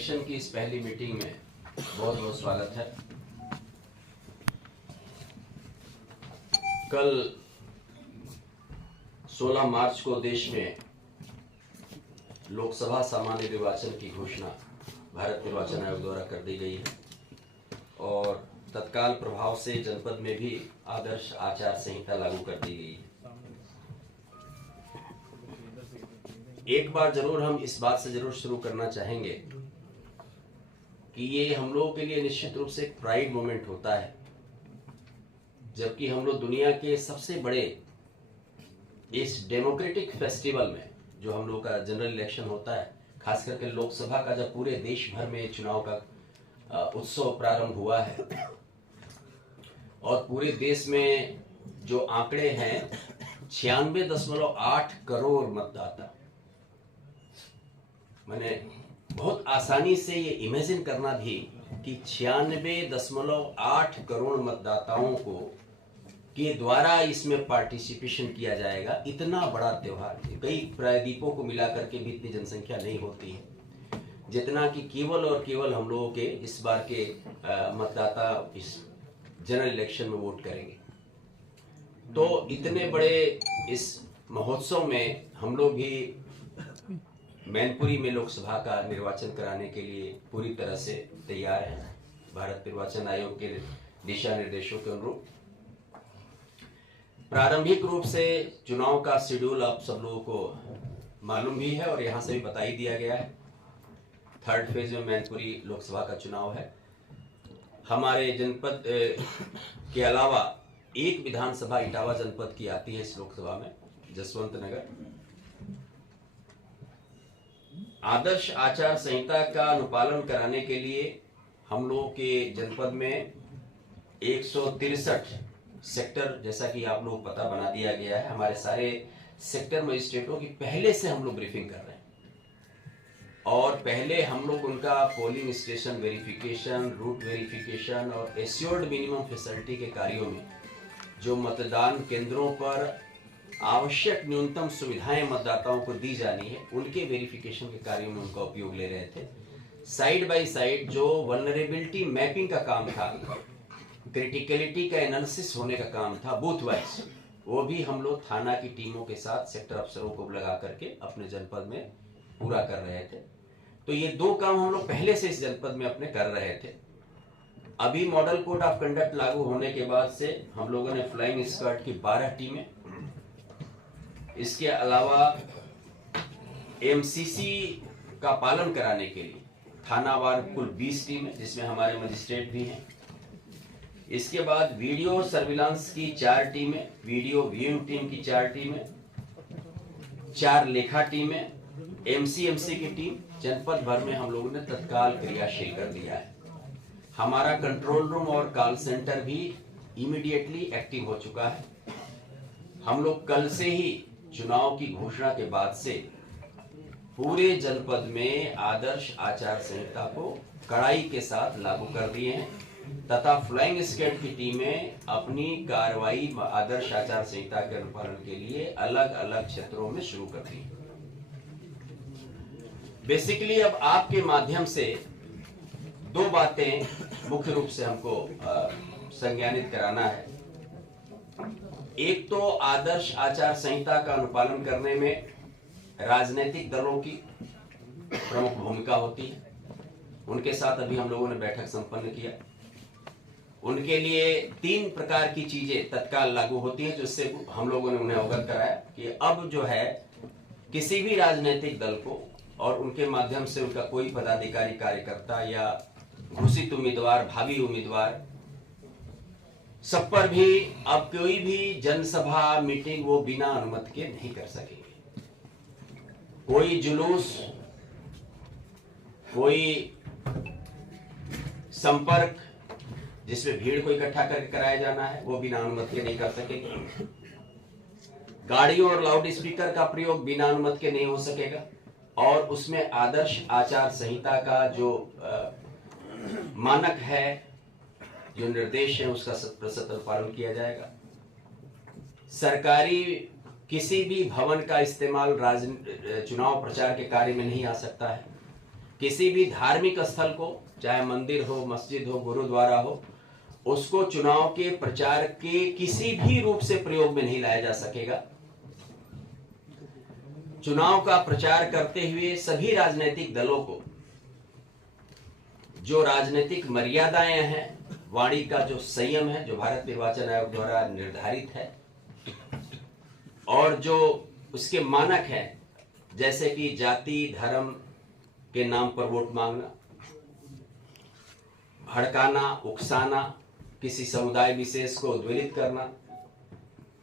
Election की इस पहली मीटिंग में बहुत बहुत स्वागत है। कल 16 मार्च को देश में लोकसभा सामान्य निर्वाचन की घोषणा भारत निर्वाचन आयोग द्वारा कर दी गई है और तत्काल प्रभाव से जनपद में भी आदर्श आचार संहिता लागू कर दी गई है। एक बार जरूर हम इस बात से जरूर शुरू करना चाहेंगे कि ये हम लोगों के लिए निश्चित रूप से एक प्राइड मोमेंट होता है, जबकि हम लोग दुनिया के सबसे बड़े इस डेमोक्रेटिक फेस्टिवल में जो हम लोग का जनरल इलेक्शन होता है, खास करके लोकसभा का जब पूरे देश भर में चुनाव का उत्सव प्रारंभ हुआ है और पूरे देश में जो आंकड़े हैं 96.8 करोड़ मतदाता, मैंने बहुत आसानी से ये इमेजिन करना भी कि 96.8 करोड़ मतदाताओं को के द्वारा इसमें पार्टिसिपेशन किया जाएगा। इतना बड़ा त्योहार, कई प्रायद्वीपों को मिलाकर के भी इतनी जनसंख्या नहीं होती है जितना कि केवल और केवल हम लोगों के इस बार के मतदाता इस जनरल इलेक्शन में वोट करेंगे। तो इतने बड़े इस महोत्सव में हम लोग भी मैनपुरी में लोकसभा का निर्वाचन कराने के लिए पूरी तरह से तैयार हैं, भारत निर्वाचन आयोग के दिशा निर्देशों के अनुरूप। प्रारंभिक रूप से चुनाव का शेड्यूल आप सब लोगों को मालूम भी है और यहां से भी बता ही दिया गया है। थर्ड फेज में मैनपुरी लोकसभा का चुनाव है। हमारे जनपद के अलावा एक विधानसभा इटावा जनपद की आती है इस लोकसभा में, जसवंत नगर। आदर्श आचार संहिता का अनुपालन कराने के लिए हम लोगों के जनपद में 163 सेक्टर, जैसा कि आप लोग पता बना दिया गया है। हमारे सारे सेक्टर मजिस्ट्रेटों की पहले से हम लोग ब्रीफिंग कर रहे हैं और पहले हम लोग उनका polling station verification, route verification और एश्योर्ड मिनिमम फैसिलिटी के कार्यों में जो मतदान केंद्रों पर आवश्यक न्यूनतम सुविधाएं मतदाताओं को दी जानी है, उनके वेरिफिकेशन के कार्यों में उनका उपयोग ले रहे थे। साइड बाय साइड जो वल्नरेबिलिटी मैपिंग का काम था, क्रिटिकलिटी का एनालिसिस होने का काम था बूथ वाइज, वो भी हम लोग थाना की टीमों के साथ सेक्टर अफसरों को लगा करके अपने जनपद में पूरा कर रहे थे। तो ये दो काम हम लोग पहले से इस जनपद में अपने कर रहे थे। अभी मॉडल कोड ऑफ कंडक्ट लागू होने के बाद से हम लोगों ने फ्लाइंग स्क्वाड की 12 टीमें, इसके अलावा एमसीसी का पालन कराने के लिए थानावार कुल 20 टीमें, जिसमें हमारे मजिस्ट्रेट भी हैं। इसके बाद वीडियो सर्विलांस की 4 टीमें, वीडियो व्यूइंग टीम की 4 टीमें, 4 लेखा टीमें, एमसीएमसी की टीम जनपद भर में हम लोगों ने तत्काल क्रियाशील कर दिया है। हमारा कंट्रोल रूम और कॉल सेंटर भी इमीडिएटली एक्टिव हो चुका है। हम लोग कल से ही चुनाव की घोषणा के बाद से पूरे जनपद में आदर्श आचार संहिता को कड़ाई के साथ लागू कर दिए हैं तथा फ्लाइंग स्क्वाड की टीमें अपनी कार्रवाई आदर्श आचार संहिता के अनुपालन के लिए अलग अलग क्षेत्रों में शुरू कर दी। बेसिकली अब आपके माध्यम से 2 बातें मुख्य रूप से हमको संज्ञानित कराना है। एक तो आदर्श आचार संहिता का अनुपालन करने में राजनीतिक दलों की प्रमुख भूमिका होती है। उनके साथ अभी हम लोगों ने बैठक संपन्न किया। उनके लिए 3 प्रकार की चीजें तत्काल लागू होती है, जिससे हम लोगों ने उन्हें अवगत कराया कि अब जो है किसी भी राजनीतिक दल को और उनके माध्यम से उनका कोई पदाधिकारी, कार्यकर्ता या घोषित उम्मीदवार, भावी उम्मीदवार, सब पर भी अब कोई भी जनसभा मीटिंग वो बिना अनुमति के नहीं कर सकेंगे। कोई जुलूस, कोई संपर्क जिसमें भीड़ को इकट्ठा करके कराया जाना है, वो बिना अनुमति के नहीं कर सकेंगे। गाड़ियों और लाउड स्पीकर का प्रयोग बिना अनुमति के नहीं हो सकेगा और उसमें आदर्श आचार संहिता का जो मानक है, जो निर्देश है, उसका 100% पालन किया जाएगा। सरकारी किसी भी भवन का इस्तेमाल चुनाव प्रचार के कार्य में नहीं आ सकता है। किसी भी धार्मिक स्थल को, चाहे मंदिर हो, मस्जिद हो, गुरुद्वारा हो, उसको चुनाव के प्रचार के किसी भी रूप से प्रयोग में नहीं लाया जा सकेगा। चुनाव का प्रचार करते हुए सभी राजनीतिक दलों को जो राजनीतिक मर्यादाएं हैं, वाणी का जो संयम है, जो भारत निर्वाचन आयोग द्वारा निर्धारित है, और जो उसके मानक हैं, जैसे कि जाति धर्म के नाम पर वोट मांगना, भड़काना, उकसाना, किसी समुदाय विशेष को उद्वेलित करना,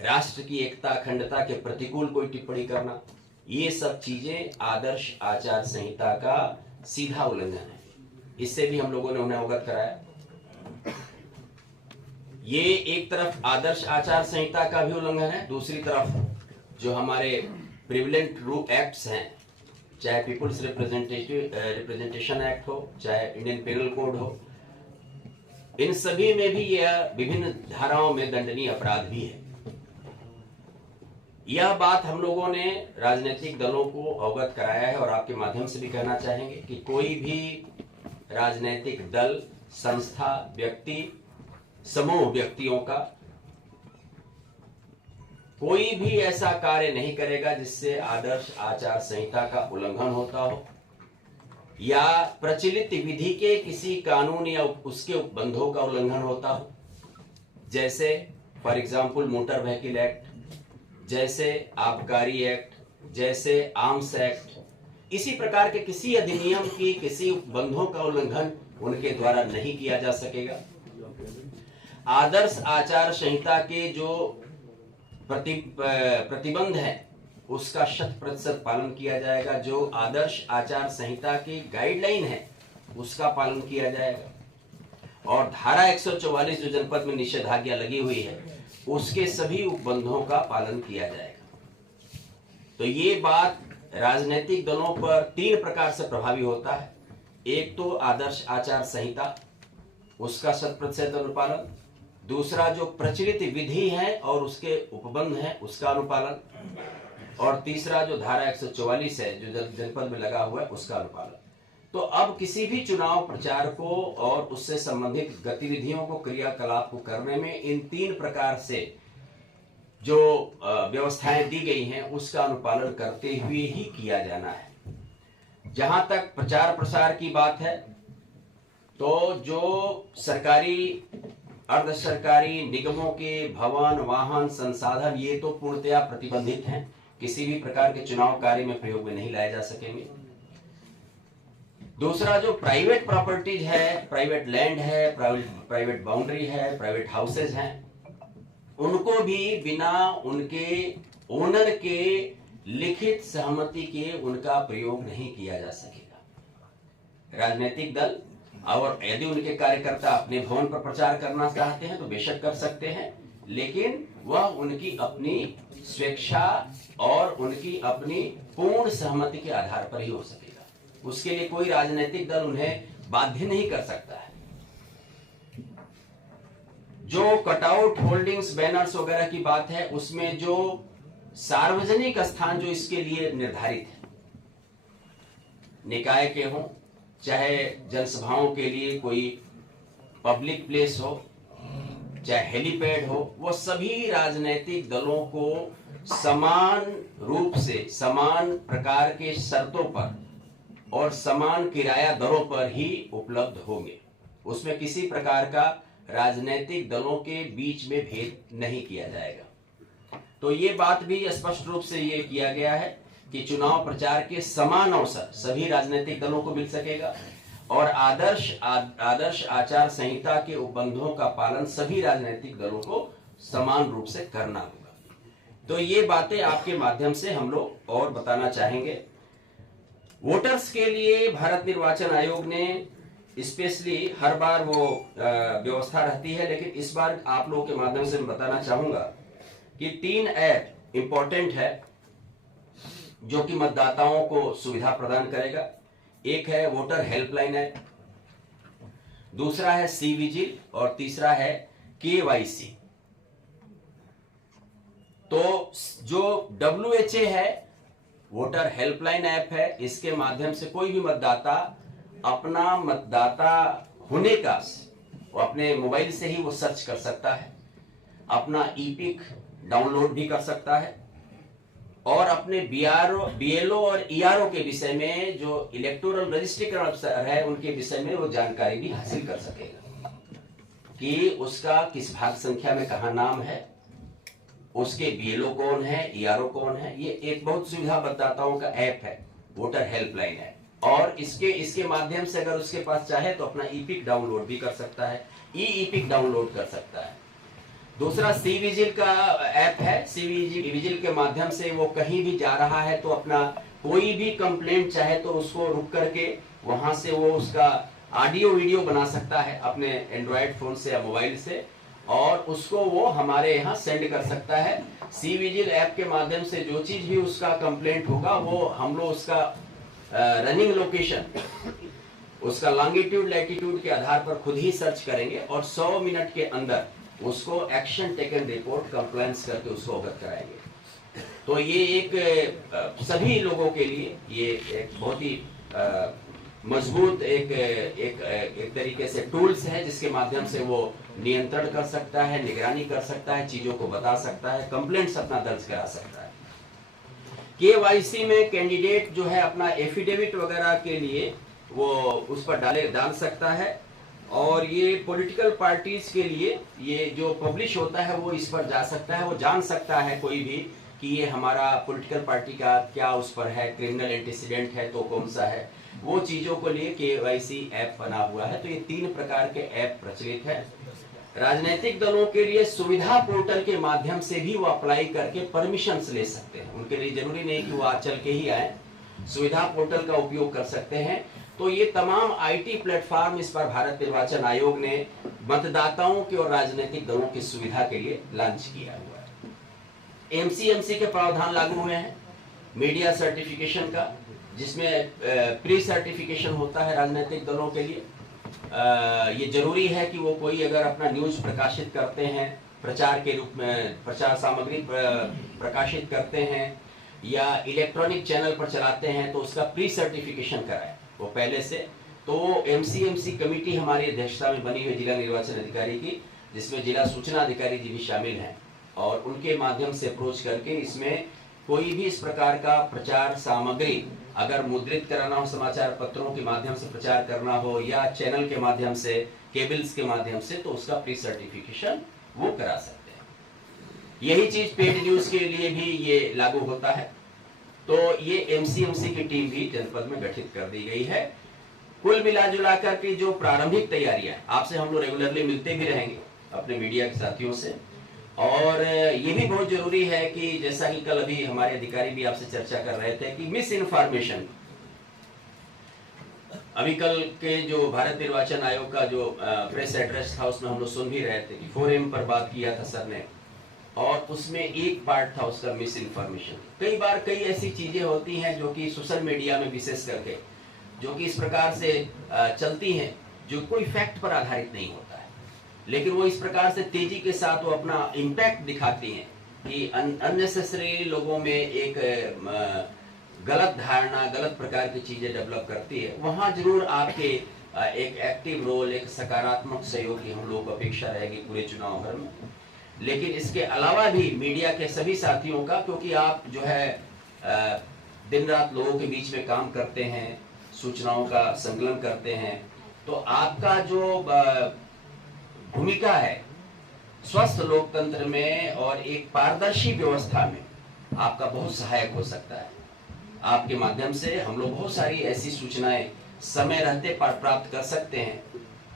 राष्ट्र की एकता अखंडता के प्रतिकूल कोई टिप्पणी करना, ये सब चीजें आदर्श आचार संहिता का सीधा उल्लंघन है। इससे भी हम लोगों ने उन्हें अवगत कराया। ये एक तरफ आदर्श आचार संहिता का भी उल्लंघन है, दूसरी तरफ जो हमारे प्रिविलेंट रूल एक्ट्स हैं, चाहे पीपुल्स रिप्रेजेंटेशन एक्ट हो, चाहे इंडियन पेनल कोड हो, इन सभी में भी यह विभिन्न धाराओं में दंडनीय अपराध भी है। यह बात हम लोगों ने राजनीतिक दलों को अवगत कराया है और आपके माध्यम से भी कहना चाहेंगे कि कोई भी राजनीतिक दल, संस्था, व्यक्ति, समूह व्यक्तियों का कोई भी ऐसा कार्य नहीं करेगा जिससे आदर्श आचार संहिता का उल्लंघन होता हो या प्रचलित विधि के किसी कानून या उसके उपबंधों का उल्लंघन होता हो, जैसे for example motor vehicle act, जैसे आबकारी एक्ट, जैसे आर्म्स एक्ट, इसी प्रकार के किसी अधिनियम की किसी उपबंधों का उल्लंघन उनके द्वारा नहीं किया जा सकेगा। आदर्श आचार संहिता के जो प्रतिबंध है उसका 100% पालन किया जाएगा। जो आदर्श आचार संहिता की गाइडलाइन है उसका पालन किया जाएगा और धारा 144 जो जनपद में निषेधाज्ञा लगी हुई है उसके सभी उपबंधों का पालन किया जाएगा। तो ये बात राजनीतिक दलों पर 3 प्रकार से प्रभावी होता है। एक तो आदर्श आचार संहिता, उसका 100% अनुपालन, दूसरा जो प्रचलित विधि है और उसके उपबंध है उसका अनुपालन, और तीसरा जो धारा 144 है जो जनपद में लगा हुआ है उसका अनुपालन। तो अब किसी भी चुनाव प्रचार को और उससे संबंधित गतिविधियों को, क्रियाकलाप को करने में इन 3 प्रकार से जो व्यवस्थाएं दी गई हैं उसका अनुपालन करते हुए ही किया जाना है। जहां तक प्रचार प्रसार की बात है तो जो सरकारी, अर्ध सरकारी निगमों के भवन, वाहन, संसाधन, ये तो पूर्णतया प्रतिबंधित हैं, किसी भी प्रकार के चुनाव कार्य में प्रयोग में नहीं लाए जा सकेंगे। दूसरा जो प्राइवेट प्रॉपर्टीज है, प्राइवेट लैंड है, प्राइवेट बाउंड्री है, प्राइवेट हाउसेज हैं, उनको भी बिना उनके ओनर के लिखित सहमति के उनका प्रयोग नहीं किया जा सकेगा। राजनीतिक दल और यदि उनके कार्यकर्ता अपने भवन पर प्रचार करना चाहते हैं तो बेशक कर सकते हैं, लेकिन वह उनकी अपनी स्वेच्छा और उनकी अपनी पूर्ण सहमति के आधार पर ही हो सकेगा। उसके लिए कोई राजनीतिक दल उन्हें बाध्य नहीं कर सकता है। जो कटआउट, होल्डिंग्स, बैनर्स वगैरह की बात है उसमें जो सार्वजनिक स्थान जो इसके लिए निर्धारित है, निकाय के हों चाहे जनसभाओं के लिए कोई पब्लिक प्लेस हो, चाहे हेलीपैड हो, वो सभी राजनीतिक दलों को समान रूप से, समान प्रकार के शर्तों पर और समान किराया दरों पर ही उपलब्ध होंगे। उसमें किसी प्रकार का राजनीतिक दलों के बीच में भेद नहीं किया जाएगा। तो ये बात भी स्पष्ट रूप से ये किया गया है कि चुनाव प्रचार के समान अवसर सभी राजनीतिक दलों को मिल सकेगा और आदर्श आचार संहिता के उपबंधों का पालन सभी राजनीतिक दलों को समान रूप से करना होगा। तो ये बातें आपके माध्यम से हम लोग और बताना चाहेंगे। वोटर्स के लिए भारत निर्वाचन आयोग ने स्पेशली हर बार वो व्यवस्था रहती है, लेकिन इस बार आप लोगों के माध्यम से मैं बताना चाहूंगा कि 3 ऐप इंपॉर्टेंट है जो कि मतदाताओं को सुविधा प्रदान करेगा। एक है वोटर हेल्पलाइन ऐप, दूसरा है सी विजिल और तीसरा है KYC। तो जो WHA है, वोटर हेल्पलाइन ऐप है, इसके माध्यम से कोई भी मतदाता अपना मतदाता होने का वो अपने मोबाइल से ही वो सर्च कर सकता है, अपना ईपिक डाउनलोड भी कर सकता है और अपने बीएलओ और ईआरओ के विषय में जो इलेक्टोरल रजिस्ट्रेशन अफसर है उनके विषय में वो जानकारी भी हासिल कर सकेगा कि उसका किस भाग संख्या में कहा नाम है, उसके बीएलओ कौन है, ईआरओ कौन है। ये एक बहुत सुविधा मतदाताओं का ऐप है, वोटर हेल्पलाइन है, और इसके माध्यम से अगर उसके पास चाहे तो अपना ईपिक डाउनलोड भी कर सकता है, ईपिक डाउनलोड कर सकता है। दूसरा सी विजिल का ऐप है, सी विजिल के माध्यम से वो कहीं भी जा रहा है तो अपना कोई भी कंप्लेंट चाहे तो उसको रुक करके वहां से वो उसका ऑडियो वीडियो बना सकता है अपने एंड्रॉयड फोन से या मोबाइल से, और उसको वो हमारे यहाँ सेंड कर सकता है। सी विजिल ऐप के माध्यम से जो चीज भी उसका कंप्लेंट होगा वो हम लोग उसका रनिंग लोकेशन, उसका लॉन्गिट्यूड लैटिट्यूड के आधार पर खुद ही सर्च करेंगे और 100 मिनट के अंदर उसको एक्शन टेकन रिपोर्ट कंप्लेंट्स करके उसको अवगत कराएंगे। तो ये एक सभी लोगों के लिए ये एक बहुत ही मजबूत एक तरीके से टूल्स है जिसके माध्यम से वो नियंत्रण कर सकता है, निगरानी कर सकता है, चीजों को बता सकता है, कंप्लेंट्स अपना दर्ज करा सकता है। केवाईसी में कैंडिडेट जो है अपना एफिडेविट वगैरह के लिए वो उस पर डाल सकता है, और ये पॉलिटिकल पार्टीज के लिए ये जो पब्लिश होता है वो इस पर जा सकता है, वो जान सकता है कोई भी कि ये हमारा पॉलिटिकल पार्टी का क्या उस पर है, क्रिमिनल एंटीसीडेंट है तो कौन सा है, वो चीजों को लिए केवाईसी ऐप बना हुआ है। तो ये 3 प्रकार के ऐप प्रचलित है। राजनीतिक दलों के लिए सुविधा पोर्टल के माध्यम से भी वो अप्लाई करके परमिशंस ले सकते हैं, उनके लिए जरूरी नहीं कि वो आज चल के ही आए, सुविधा पोर्टल का उपयोग कर सकते हैं। तो ये तमाम आईटी प्लेटफॉर्म इस पर भारत निर्वाचन आयोग ने मतदाताओं के और राजनीतिक दलों की सुविधा के लिए लॉन्च किया हुआ है। एमसीएमसी के प्रावधान लागू हुए हैं, मीडिया सर्टिफिकेशन का, जिसमें प्री सर्टिफिकेशन होता है राजनीतिक दलों के लिए। ये जरूरी है कि वो कोई अगर अपना न्यूज प्रकाशित करते हैं, प्रचार के रूप में प्रचार सामग्री प्रकाशित करते हैं या इलेक्ट्रॉनिक चैनल पर चलाते हैं तो उसका प्री सर्टिफिकेशन कराए वो पहले से। तो एमसीएमसी कमेटी हमारी अध्यक्षता में बनी हुई जिला निर्वाचन अधिकारी की, जिसमें जिला सूचना अधिकारी जी भी शामिल हैं, और उनके माध्यम से अप्रोच करके इसमें कोई भी इस प्रकार का प्रचार सामग्री अगर मुद्रित कराना हो, समाचार पत्रों के माध्यम से प्रचार करना हो या चैनल के माध्यम से, केबल्स के माध्यम से, तो उसका प्री सर्टिफिकेशन वो करा सकते हैं। यही चीज पेड न्यूज के लिए भी ये लागू होता है। तो ये एमसीएमसी की टीम भी जनपद में गठित कर दी गई है। कुल मिलाजुलाकर की जो प्रारंभिक तैयारियां, आपसे हम लोग रेगुलरली मिलते भी रहेंगे अपने मीडिया के साथियों से, और ये भी बहुत जरूरी है कि जैसा कि कल अभी हमारे अधिकारी भी आपसे चर्चा कर रहे थे कि मिस इन्फॉर्मेशन, अभी कल के जो भारत निर्वाचन आयोग का जो प्रेस एड्रेस था उसमें हम लोग सुन भी रहे थे कि 4M पर बात किया था सर ने, और उसमें एक पार्ट था उसका मिस इन्फॉर्मेशन। कई बार कई ऐसी चीजें होती हैं जो कि सोशल मीडिया में विशेष करके जो कि इस प्रकार से चलती हैं जो कोई फैक्ट पर आधारित नहीं होता है, लेकिन वो इस प्रकार से तेजी के साथ वो अपना इम्पैक्ट दिखाती हैं कि अननेसेसरी लोगों में एक गलत धारणा, गलत प्रकार की चीजें डेवलप करती है। वहां जरूर आपके एक एक्टिव रोल, एक सकारात्मक सहयोग की हम लोग को अपेक्षा रहेगी पूरे चुनाव भर में। लेकिन इसके अलावा भी मीडिया के सभी साथियों का, क्योंकि आप जो है दिन रात लोगों के बीच में काम करते हैं, सूचनाओं का संकलन करते हैं, तो आपका जो भूमिका है स्वस्थ लोकतंत्र में और एक पारदर्शी व्यवस्था में आपका बहुत सहायक हो सकता है। आपके माध्यम से हम लोग बहुत सारी ऐसी सूचनाएं समय रहते प्राप्त कर सकते हैं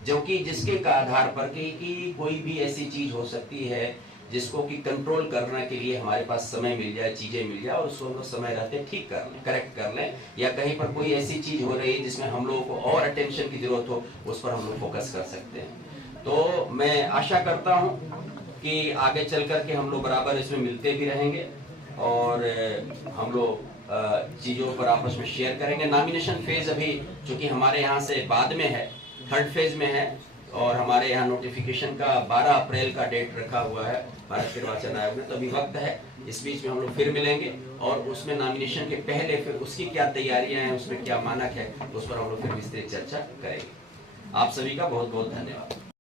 जो कि जिसके आधार पर कि कोई भी ऐसी चीज हो सकती है जिसको कि कंट्रोल करने के लिए हमारे पास समय मिल जाए, चीजें मिल जाए, और उसको हम लोग समय रहते ठीक कर लें, करेक्ट कर लें, या कहीं पर कोई ऐसी चीज हो रही है जिसमें हम लोगों को और अटेंशन की जरूरत हो, उस पर हम लोग फोकस कर सकते हैं। तो मैं आशा करता हूँ कि आगे चल करके हम लोग बराबर इसमें मिलते भी रहेंगे और हम लोग चीजों पर आपस में शेयर करेंगे। नॉमिनेशन फेज अभी चूंकि हमारे यहाँ से बाद में है, 3rd फेज में है, और हमारे यहाँ नोटिफिकेशन का 12 अप्रैल का डेट रखा हुआ है भारत निर्वाचन आयोग ने, तो अभी वक्त है। इस बीच में हम लोग फिर मिलेंगे और उसमें नॉमिनेशन के पहले फिर उसकी क्या तैयारियां हैं, उसमें क्या मानक है, उस पर हम लोग फिर विस्तृत चर्चा करेंगे। आप सभी का बहुत बहुत धन्यवाद।